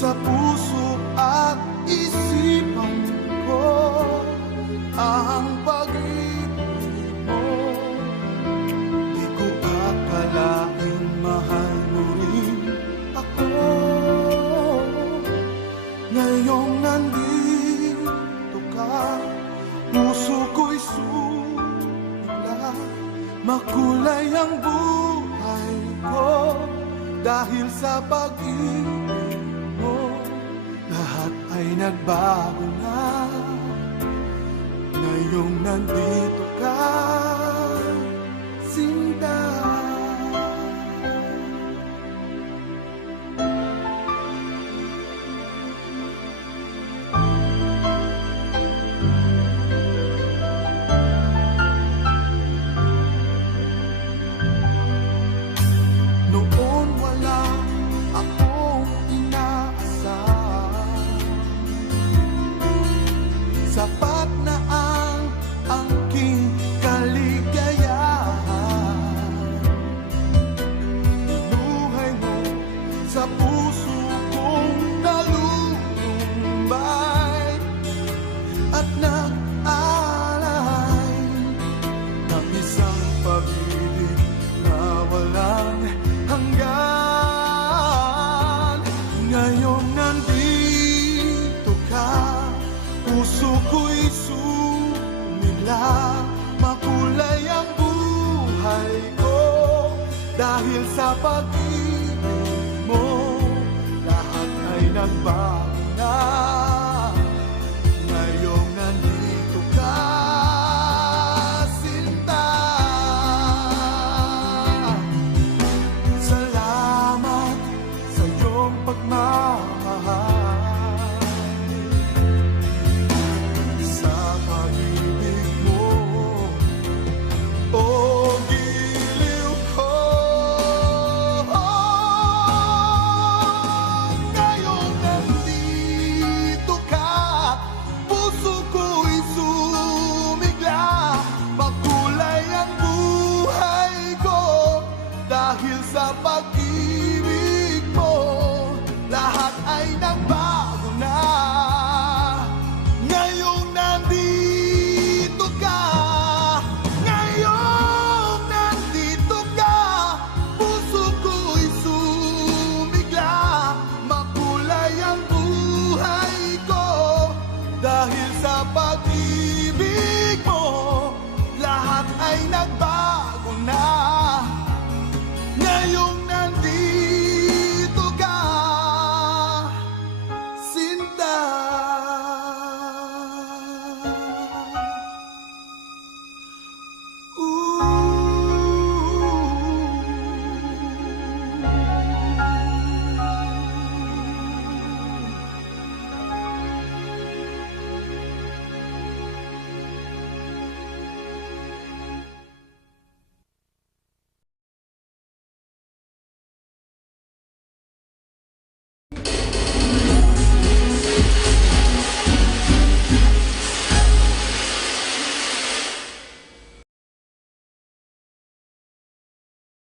sa puso at isipan ko ang pag-ibig mo. Di ko akalaing mahal mo rin ako. Ngayong nandito ka, puso ko'y sumigla. Makulay ang buhay ko dahil sa pag-ibig mo. Lahat ay nagbago na ngayong nandito ka, Sinta. Noon wala akong inaasahan, sapat na ang angking kaligayahan. Binuhay mo sa puso kong nalulumbay at nag-alay ng isang pag-ibig na walang hanggan. Ngayong nandito ka, puso ko'y sumigla. Makulay ang buhay ko dahil sa pag-ibig mo. Lahat ay nagbago na ngayong nandito ka, Sinta. Salamat sa iyong pagmamahal, sa pag-ibig mo, o giliw ko. Ngayong nandito ka, puso ko'y sumigla. Makulay ang buhay ko dahil sa pag-ibig mo. Lahat ay nagbago